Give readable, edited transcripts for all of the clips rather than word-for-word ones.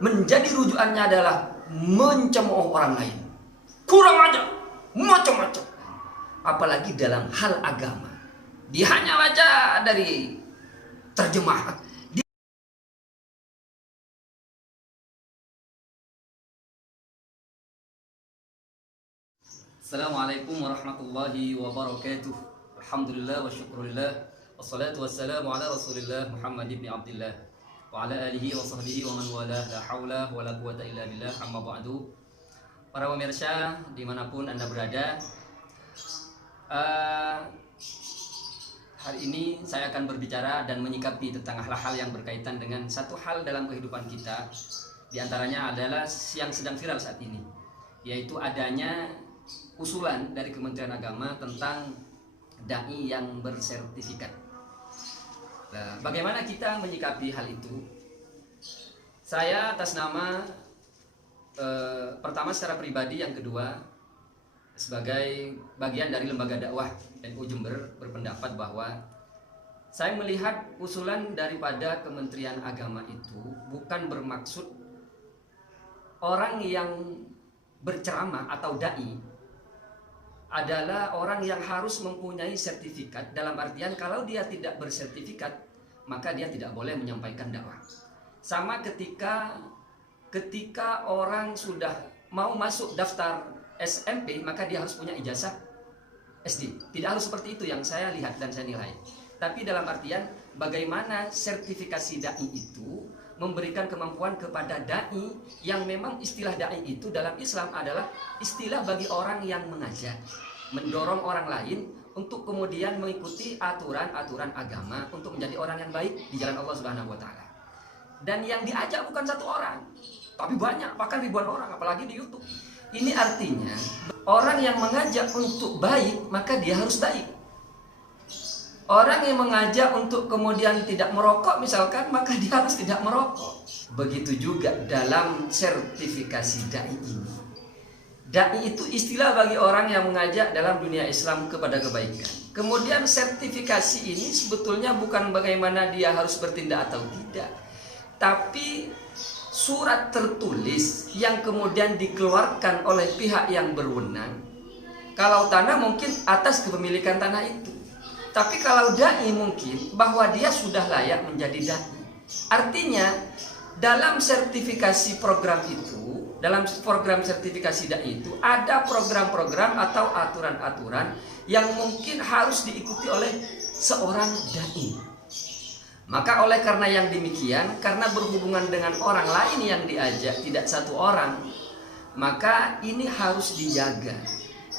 menjadi rujukannya adalah mencemooh orang lain. Kurang aja, macam-macam. Apalagi dalam hal agama. Dia hanya baca dari terjemahan. Assalamualaikum warahmatullahi wabarakatuh. Alhamdulillah wa syukurillah. Wassalatu wassalamu ala rasulillah Muhammad ibn Abdillah wa ala alihi wa sahbihi wa man walah. La hawla wa la quwata illa billah, amma ba'du. Para pemirsa dimanapun Anda berada, hari ini saya akan berbicara dan menyikapi tentang hal-hal yang berkaitan dengan satu hal dalam kehidupan kita. Di antaranya adalah yang sedang viral saat ini, yaitu adanya usulan dari Kementerian Agama tentang dai yang bersertifikat. Nah, bagaimana kita menyikapi hal itu? Saya atas nama pertama secara pribadi, yang kedua sebagai bagian dari lembaga dakwah NU Jember berpendapat bahwa saya melihat usulan daripada Kementerian Agama itu bukan bermaksud orang yang berceramah atau dai adalah orang yang harus mempunyai sertifikat. Dalam artian kalau dia tidak bersertifikat maka dia tidak boleh menyampaikan dakwah. Sama ketika orang sudah mau masuk daftar SMP maka dia harus punya ijazah SD. Tidak harus seperti itu yang saya lihat dan saya nilai. Tapi dalam artian bagaimana sertifikasi dai itu memberikan kemampuan kepada dai yang memang istilah dai itu dalam Islam adalah istilah bagi orang yang mengajak, mendorong orang lain untuk kemudian mengikuti aturan-aturan agama untuk menjadi orang yang baik di jalan Allah Subhanahu wa taala. Dan yang diajak bukan satu orang, tapi banyak, bahkan ribuan orang, apalagi di YouTube. Ini artinya orang yang mengajak untuk baik maka dia harus baik. Orang yang mengajak untuk kemudian tidak merokok misalkan, maka dia harus tidak merokok. Begitu juga dalam sertifikasi dai ini. Dai itu istilah bagi orang yang mengajak dalam dunia Islam kepada kebaikan. Kemudian sertifikasi ini sebetulnya bukan bagaimana dia harus bertindak atau tidak, tapi surat tertulis yang kemudian dikeluarkan oleh pihak yang berwenang. Kalau tanah mungkin atas kepemilikan tanah itu, tapi kalau dai mungkin bahwa dia sudah layak menjadi dai. Artinya dalam sertifikasi program itu, dalam program sertifikasi dai itu ada program-program atau aturan-aturan yang mungkin harus diikuti oleh seorang dai. Maka oleh karena yang demikian, karena berhubungan dengan orang lain yang diajak, tidak satu orang, maka ini harus dijaga,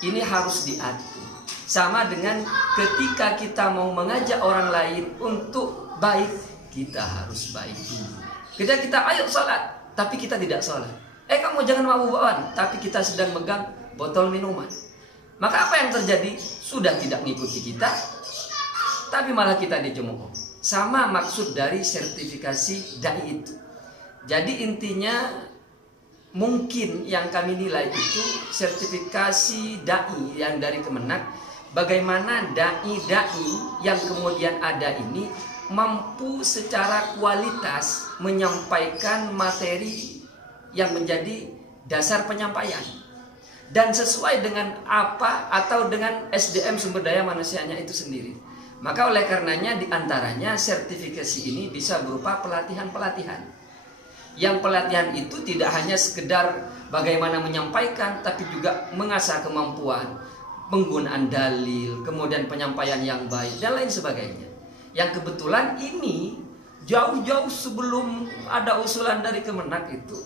ini harus diatur. Sama dengan ketika kita mau mengajak orang lain untuk baik, kita harus baik dulu. Ketika kita ayo sholat, tapi kita tidak sholat. Kamu jangan mabuk-mabukan, tapi kita sedang megang botol minuman. Maka apa yang terjadi? Sudah tidak mengikuti kita, tapi malah kita dicemooh. Sama maksud dari sertifikasi dai itu. Jadi intinya mungkin yang kami nilai itu sertifikasi dai yang dari Kemenak, bagaimana dai-dai yang kemudian ada ini mampu secara kualitas menyampaikan materi yang menjadi dasar penyampaian dan sesuai dengan apa atau dengan SDM sumber daya manusianya itu sendiri. Maka oleh karenanya diantaranya sertifikasi ini bisa berupa pelatihan-pelatihan. Yang pelatihan itu tidak hanya sekedar bagaimana menyampaikan, tapi juga mengasah kemampuan, penggunaan dalil, kemudian penyampaian yang baik, dan lain sebagainya. Yang kebetulan ini jauh-jauh sebelum ada usulan dari Kemenak itu,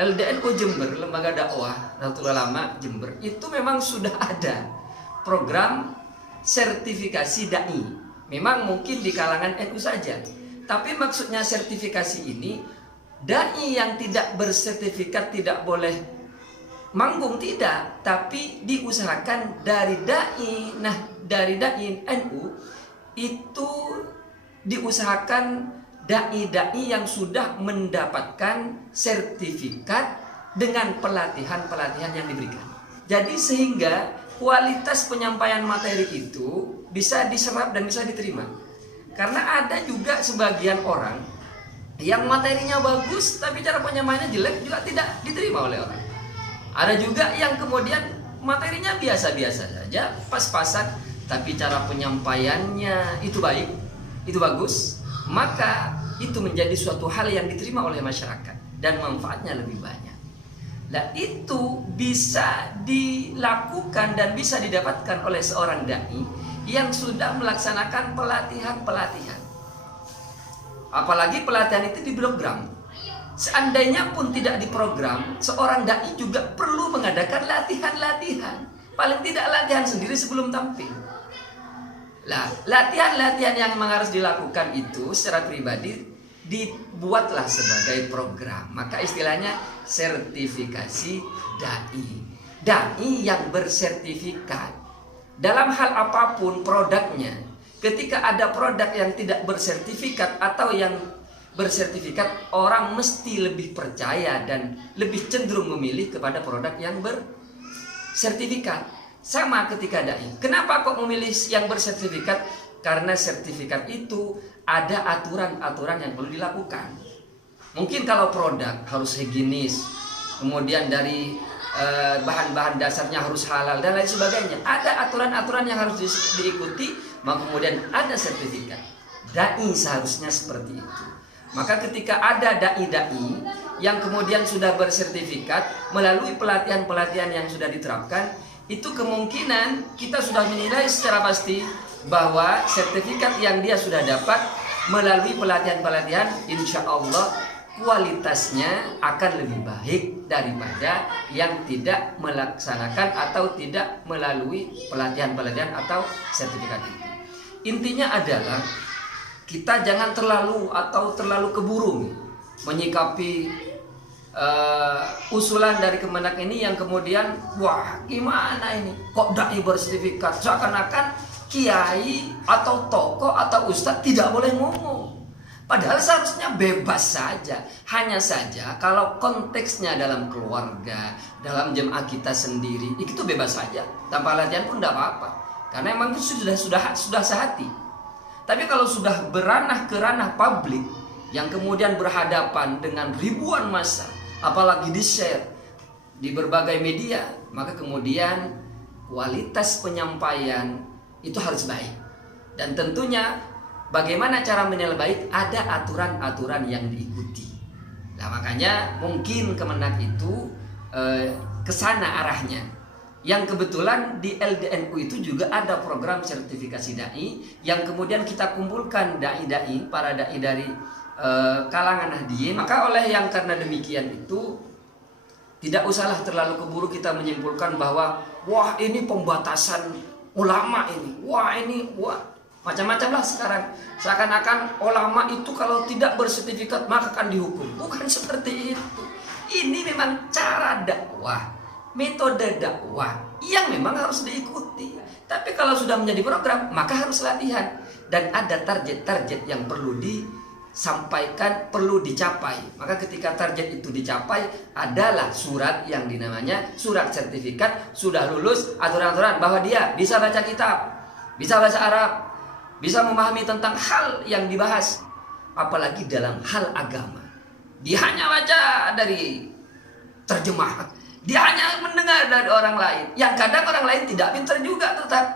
LDNU Jember, Lembaga Dakwah Nahdlatul Ulama Jember, itu memang sudah ada program sertifikasi dai. Memang mungkin di kalangan NU saja, tapi maksudnya sertifikasi ini dai yang tidak bersertifikat tidak boleh manggung, tidak, tapi diusahakan dari dai. Nah, dari dai NU itu diusahakan dai-dai yang sudah mendapatkan sertifikat dengan pelatihan-pelatihan yang diberikan. Jadi sehingga kualitas penyampaian materi itu bisa diserap dan bisa diterima. Karena ada juga sebagian orang Yang materinya bagus tapi cara penyampaiannya jelek juga tidak diterima oleh orang. Ada juga yang kemudian materinya biasa-biasa saja, pas-pasan, tapi cara penyampaiannya itu baik, itu bagus, maka itu menjadi suatu hal yang diterima oleh masyarakat dan manfaatnya lebih banyak. Nah, itu bisa dilakukan dan bisa didapatkan oleh seorang dai yang sudah melaksanakan pelatihan-pelatihan. Apalagi pelatihan itu diprogram. Seandainya pun tidak diprogram, seorang dai juga perlu mengadakan latihan-latihan. Paling tidak latihan sendiri sebelum tampil. Nah, latihan-latihan yang memang harus dilakukan itu secara pribadi dibuatlah sebagai program. Maka istilahnya sertifikasi dai. Dai yang bersertifikat dalam hal apapun produknya. Ketika ada produk yang tidak bersertifikat atau yang bersertifikat, orang mesti lebih percaya dan lebih cenderung memilih kepada produk yang bersertifikat. Sama ketika dai. Kenapa kok memilih yang bersertifikat? Karena sertifikat itu ada aturan-aturan yang perlu dilakukan. Mungkin kalau produk harus higienis, kemudian dari bahan-bahan dasarnya harus halal dan lain sebagainya. Ada aturan-aturan yang harus diikuti, maka kemudian ada sertifikat. Dai seharusnya seperti itu. Maka ketika ada dai-dai yang kemudian sudah bersertifikat melalui pelatihan-pelatihan yang sudah diterapkan, itu kemungkinan kita sudah menilai secara pasti bahwa sertifikat yang dia sudah dapat melalui pelatihan-pelatihan, insya Allah kualitasnya akan lebih baik daripada yang tidak melaksanakan atau tidak melalui pelatihan-pelatihan atau sertifikat itu. Intinya adalah kita jangan terlalu keburu menyikapi usulan dari Kemenak ini yang kemudian wah gimana ini kok dai bersertifikat, seakan-akan kiai atau tokoh atau ustadz tidak boleh ngomong. Padahal seharusnya bebas saja. Hanya saja kalau konteksnya dalam keluarga, dalam jemaah kita sendiri, itu bebas saja. Tanpa latihan pun tidak apa-apa. Karena memang itu sudah sehati. Tapi kalau sudah beranah ke ranah publik yang kemudian berhadapan dengan ribuan massa, apalagi di-share di berbagai media, maka kemudian kualitas penyampaian itu harus baik. Dan tentunya bagaimana cara menilai baik? Ada aturan-aturan yang diikuti. Nah, makanya mungkin Kemenak itu kesana arahnya. Yang kebetulan di LDNU itu juga ada program sertifikasi dai yang kemudian kita kumpulkan dai-dai, para dai dari kalangan Nahdien. Maka oleh yang karena demikian itu tidak usahlah terlalu keburu kita menyimpulkan bahwa wah ini pembatasan ulama ini, wah macam-macam lah sekarang. Seakan-akan ulama itu kalau tidak bersertifikat maka akan dihukum. Bukan seperti itu. Ini memang cara dakwah, metode dakwah yang memang harus diikuti. Tapi kalau sudah menjadi program maka harus latihan. Dan ada target-target yang perlu disampaikan, perlu dicapai. Maka ketika target itu dicapai adalah surat yang dinamanya surat sertifikat, sudah lulus aturan-aturan bahwa dia bisa baca kitab, bisa bahasa Arab, bisa memahami tentang hal yang dibahas. Apalagi dalam hal agama, dia hanya baca dari terjemahan, dia hanya mendengar dari orang lain, yang kadang orang lain tidak pintar juga tetap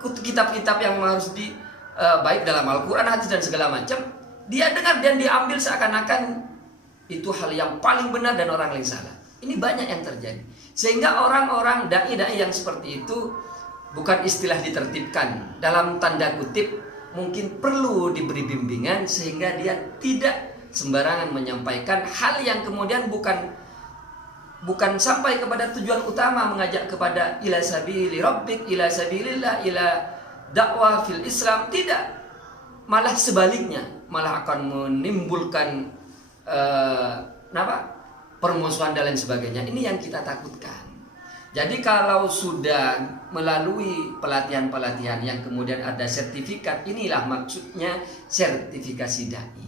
kitab-kitab yang harus baik dalam Al-Quran, hadis dan segala macam, dia dengar dan diambil seakan-akan itu hal yang paling benar dan orang lain salah. Ini banyak yang terjadi. Sehingga orang-orang dai-dai yang seperti itu bukan istilah ditertibkan, dalam tanda kutip mungkin perlu diberi bimbingan sehingga dia tidak sembarangan menyampaikan hal yang kemudian bukan sampai kepada tujuan utama, mengajak kepada ila sabili rabbik, ila sabilillah, ila dakwah fil Islam. Tidak, malah sebaliknya, malah akan menimbulkan permusuhan dan lain sebagainya. Ini yang kita takutkan. Jadi kalau sudah melalui pelatihan-pelatihan yang kemudian ada sertifikat, inilah maksudnya sertifikasi dai.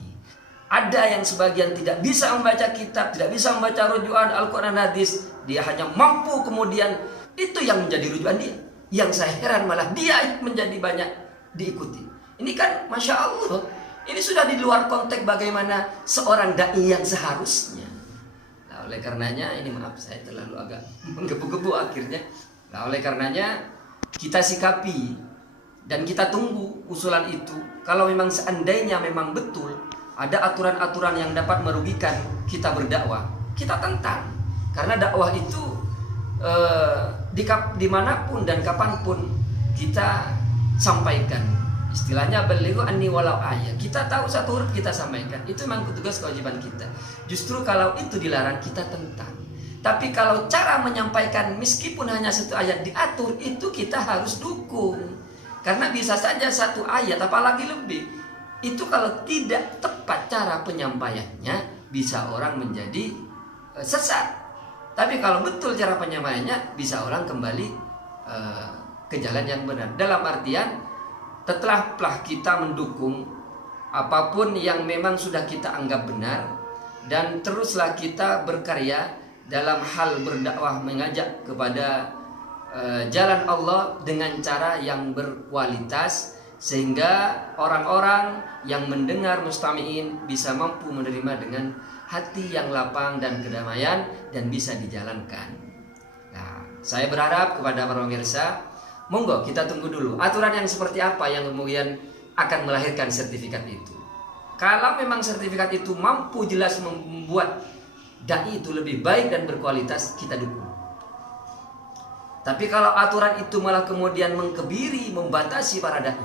Ada yang sebagian tidak bisa membaca kitab, tidak bisa membaca rujukan Al-Quran hadis, dia hanya mampu kemudian itu yang menjadi rujukan dia. Yang saya heran malah dia menjadi banyak diikuti. Ini kan Masya Allah, Ini sudah di luar konteks bagaimana seorang dai yang seharusnya. Nah, oleh karenanya ini maaf saya terlalu agak menggebu-gebu akhirnya. Nah, oleh karenanya kita sikapi dan kita tunggu usulan itu. Kalau memang seandainya memang betul ada aturan-aturan yang dapat merugikan kita berdakwah, kita tentang. Karena dakwah itu dimanapun dan kapanpun kita sampaikan. Istilahnya balighu anni walau ayat. Kita tahu satu huruf kita sampaikan. Itu memang tugas kewajiban kita. Justru kalau itu dilarang kita tentang. Tapi kalau cara menyampaikan meskipun hanya satu ayat diatur, itu kita harus dukung. Karena bisa saja satu ayat apalagi lebih, itu kalau tidak tepat cara penyampaiannya bisa orang menjadi sesat. Tapi kalau betul cara penyampaiannya bisa orang kembali ke jalan yang benar. Dalam artian setelah kita mendukung apapun yang memang sudah kita anggap benar, dan teruslah kita berkarya dalam hal berdakwah mengajak kepada jalan Allah dengan cara yang berkualitas, sehingga orang-orang yang mendengar mustami'in bisa mampu menerima dengan hati yang lapang dan kedamaian dan bisa dijalankan. Nah, saya berharap kepada para pemirsa, monggo kita tunggu dulu aturan yang seperti apa yang kemudian akan melahirkan sertifikat itu. Kalau memang sertifikat itu mampu jelas membuat dai itu lebih baik dan berkualitas, kita dukung. Tapi kalau aturan itu malah kemudian mengkebiri, membatasi para dai,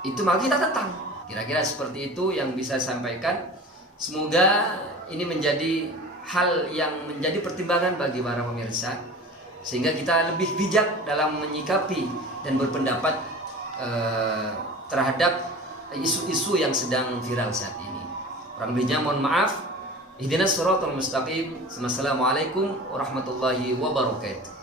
itu maka kita tentang. Kira-kira seperti itu yang bisa saya sampaikan. Semoga ini menjadi hal yang menjadi pertimbangan bagi para pemirsa, sehingga kita lebih bijak dalam menyikapi dan berpendapat terhadap isu-isu yang sedang viral saat ini. Kurang lebihnya mohon maaf. Ihdinas siratal mustaqim. Wassalamualaikum warahmatullahi wabarakatuh.